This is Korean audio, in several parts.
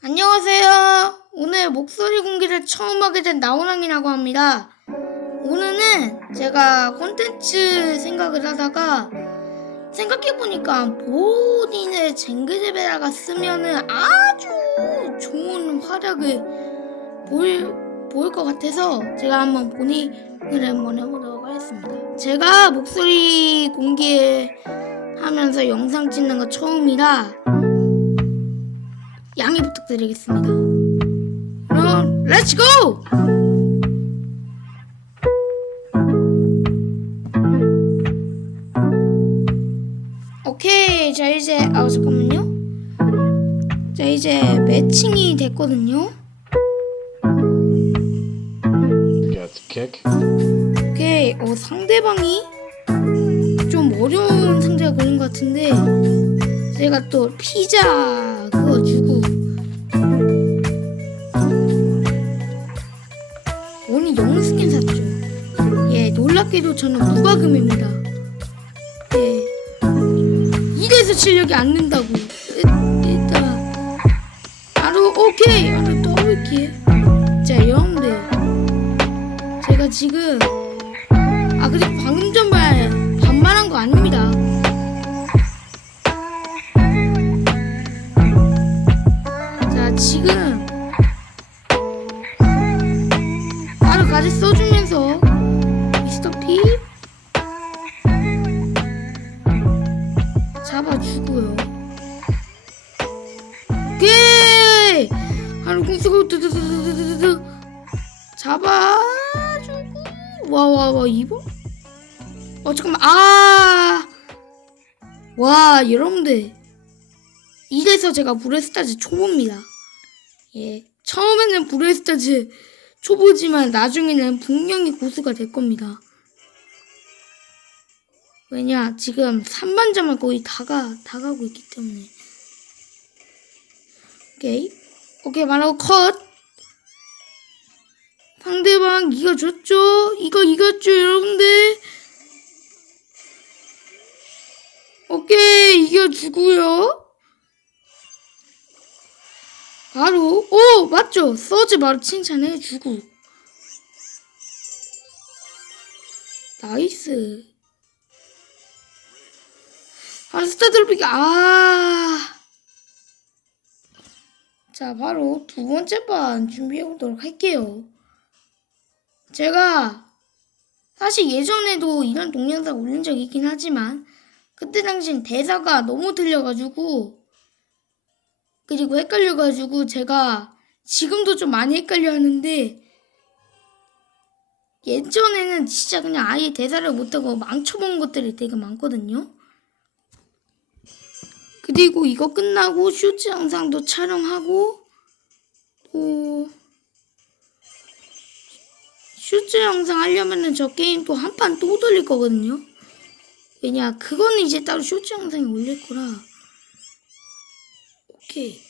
안녕하세요. 오늘 목소리 공개를 처음 하게 된 나훈왕이라고 합니다. 오늘은 제가 콘텐츠 생각을 하다가 생각해보니까 본인의 쟁그제베라가 쓰면은 아주 좋은 활약을 보일, 보일 것 같아서 제가 한번 본인을 한번 해보도록 하겠습니다. 제가 목소리 공개 하면서 영상 찍는 거 처음이라 부탁드리겠습니다. 그럼 렛츠 고! 오케이, 자 이제 아 잠깐만요. 자 이제 매칭이 됐거든요. Got the kick. 오케이, 어 상대방이 좀 어려운 상대가 걸린 것 같은데 제가 또 피자 그거 주고 놀랍게도 저는 무과금입니다. 예, 이래서 실력이 안 는다고. 일- 일단 바로 오케이, 바로 더블킬. 자, 여러분들, 제가 지금 아 그리고 방금 전 말 반말한 거 아닙니다. 하루 공수고 두두두두두두 잡아주고. 와와와 이번 어 잠깐만. 아! 와 여러분들. 이래서 제가 브레스타즈 초보입니다. 예. 처음에는 브레스타즈 초보지만 나중에는 분명히 고수가 될 겁니다. 왜냐 지금 3만점을 거의 다가 다가고 있기 때문에. 오케이 오케이 바로 컷. 상대방 이겨줬죠? 이거 이겼죠 여러분들? 오케이 이겨주고요. 바로 오 맞죠? 서즈 바로 칭찬해주고. 나이스. 바로 스타드로픽 아 자 바로 두 번째 판 준비해 보도록 할게요 제가 사실 예전에도 이런 동영상 올린 적 있긴 하지만 그때 당시엔 대사가 너무 틀려가지고 그리고 헷갈려가지고 제가 지금도 좀 많이 헷갈려 하는데 예전에는 진짜 그냥 아예 대사를 못하고 망쳐본 것들이 되게 많거든요. 그리고 이거 끝나고 슈트 영상도 촬영하고 또 슈트 영상 하려면은 저 게임 또 한 판 또 돌릴 거거든요. 왜냐 그거는 이제 따로 쇼츠 영상에 올릴 거라 오케이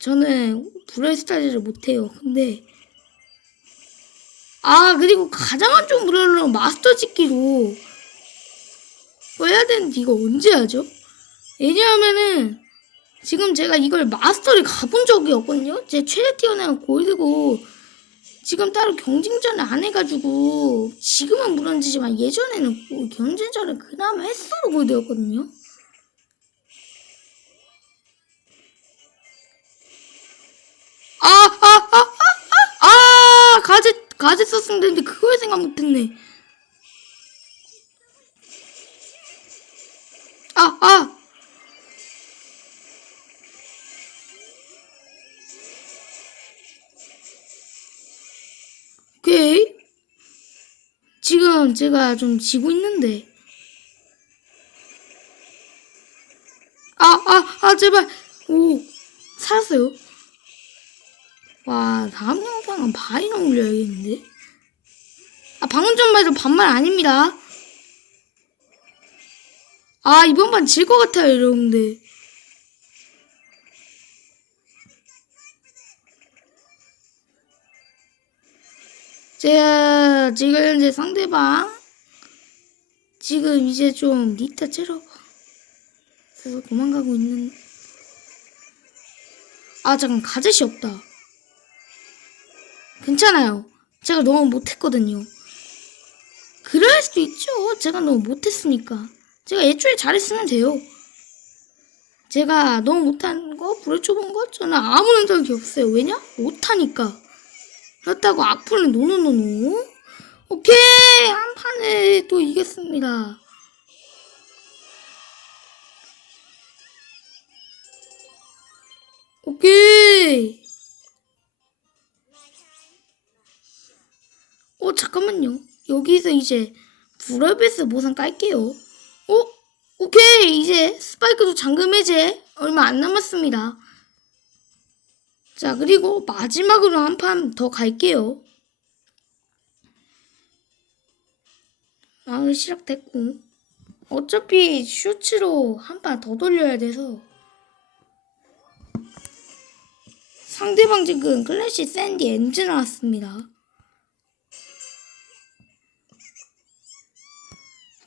저는 브레스타즈를 못해요 근데 아 그리고 가장 안 좋은 브레로는 마스터 찍기로 뭐 해야 되는데 이거 언제 하죠? 왜냐하면은 지금 제가 이걸 마스터를 가본 적이 없거든요 제 최대 티어는 골드고 지금 따로 경쟁전을 안 해가지고 지금은 물론지지만 예전에는 뭐 경쟁전을 그나마 횟수로 골드였거든요. 아, 아, 아, 아, 아, 아, 가제, 가제 썼으면 되는데 그걸 생각 못했네. 아, 아. 지금 제가 좀 지고 있는데. 아, 아, 아, 제발. 오, 살았어요. 와, 다음 영상은 바이너 올려야겠는데? 아, 방금 전말도 반말 아닙니다. 아, 이번 판질것 같아요, 여러분들. 제가 지금 현재 상대방 지금 이제 좀 리타 체력 그래서 도망가고 있는 아 잠깐 가젯이 없다. 괜찮아요. 제가 너무 못했거든요. 그럴 수도 있죠. 제가 너무 못했으니까. 제가 애초에 잘했으면 돼요. 제가 너무 못한 거, 부르쳐본 거, 저는 아무런 적이 없어요. 왜냐? 못하니까. 그렇다고 악플은 노노노노. 오케이! 한 판에 또 이겼습니다. 오케이! 어, 잠깐만요. 여기서 이제 브라베스 모상 깔게요. 어? 오케이! 이제 스파이크도 잠금 해제 얼마 안 남았습니다. 자, 그리고 마지막으로 한 판 더 갈게요. 마을 시작됐고. 어차피 슈츠로 한 판 더 돌려야 돼서. 상대방 지금 클래시 샌디 엔즈 나왔습니다.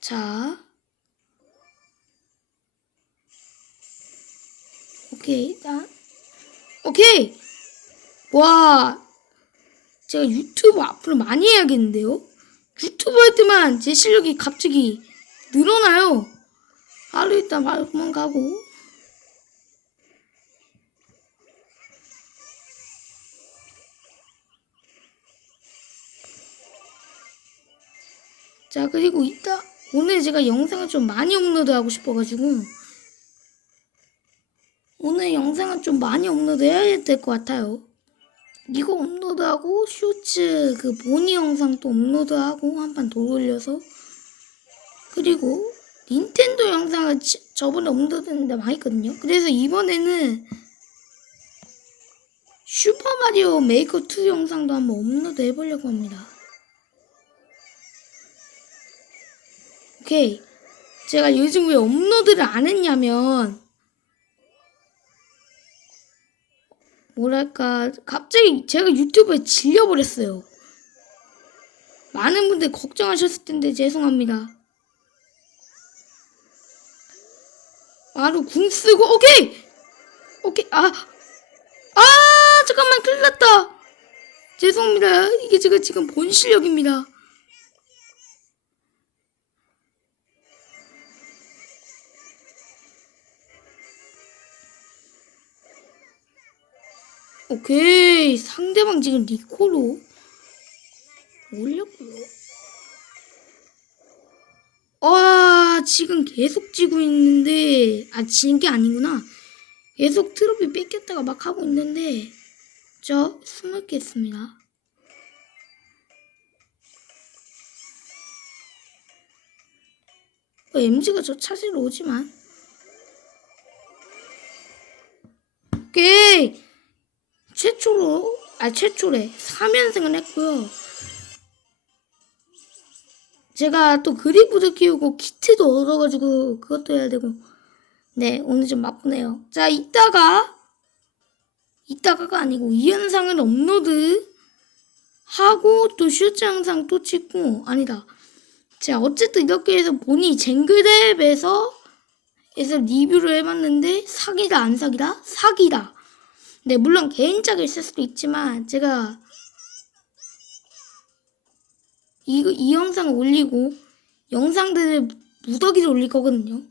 자. 오케이, 일단. 오케이! 와. 제가 유튜브 앞으로 많이 해야겠는데요? 유튜브 할 때만 제 실력이 갑자기 늘어나요. 하루 있다 바로 도망가고. 자, 그리고 이따, 오늘 제가 영상을 좀 많이 업로드하고 싶어가지고, 오늘 영상은 좀 많이 업로드 해야 될 것 같아요. 이거 업로드하고, 쇼츠 그 보니 영상도 업로드하고, 한 판 더 올려서, 그리고, 닌텐도 영상을 지- 저번에 업로드했는데 많이 했거든요. 그래서 이번에는, 슈퍼마리오 메이커 2 영상도 한번 업로드 해보려고 합니다. 오케이. 제가 요즘 왜 업로드를 안 했냐면, 뭐랄까, 갑자기 제가 유튜브에 질려버렸어요. 많은 분들 걱정하셨을 텐데 죄송합니다. 바로 궁 쓰고, 오케이! 오케이, 아, 아, 잠깐만, 큰일 났다. 죄송합니다. 이게 제가 지금 본 실력입니다. 오케이 상대방 지금 리코로 올렸고요. 와 지금 계속 지고 있는데 아 지는 게 아니구나. 계속 트로피 뺏겼다가 막 하고 있는데 저 숨을겠습니다. 어, MG가 저 찾으러 오지만 오케이 최초로 아 최초래 3연승을 했고요. 제가 또 그리프도 키우고 키트도 얻어가지고 그것도 해야 되고 네 오늘 좀 바쁘네요. 자 이따가 이따가가 아니고 이 영상을 업로드 하고 또 슈트 영상 또 찍고 아니다. 자 어쨌든 이렇게 해서 본이 쟁그랩에서 에서 리뷰를 해봤는데 사기다 안 사기다 사기다. 네, 물론 개인적일 있을 수도 있지만 제가 이, 이 영상을 올리고 영상들을 무더기를 올릴 거거든요.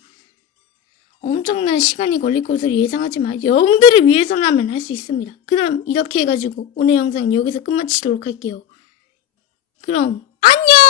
엄청난 시간이 걸릴 것으로 예상하지만 여러분들을 위해서라면 할 수 있습니다. 그럼 이렇게 해가지고 오늘 영상은 여기서 끝마치도록 할게요. 그럼 안녕!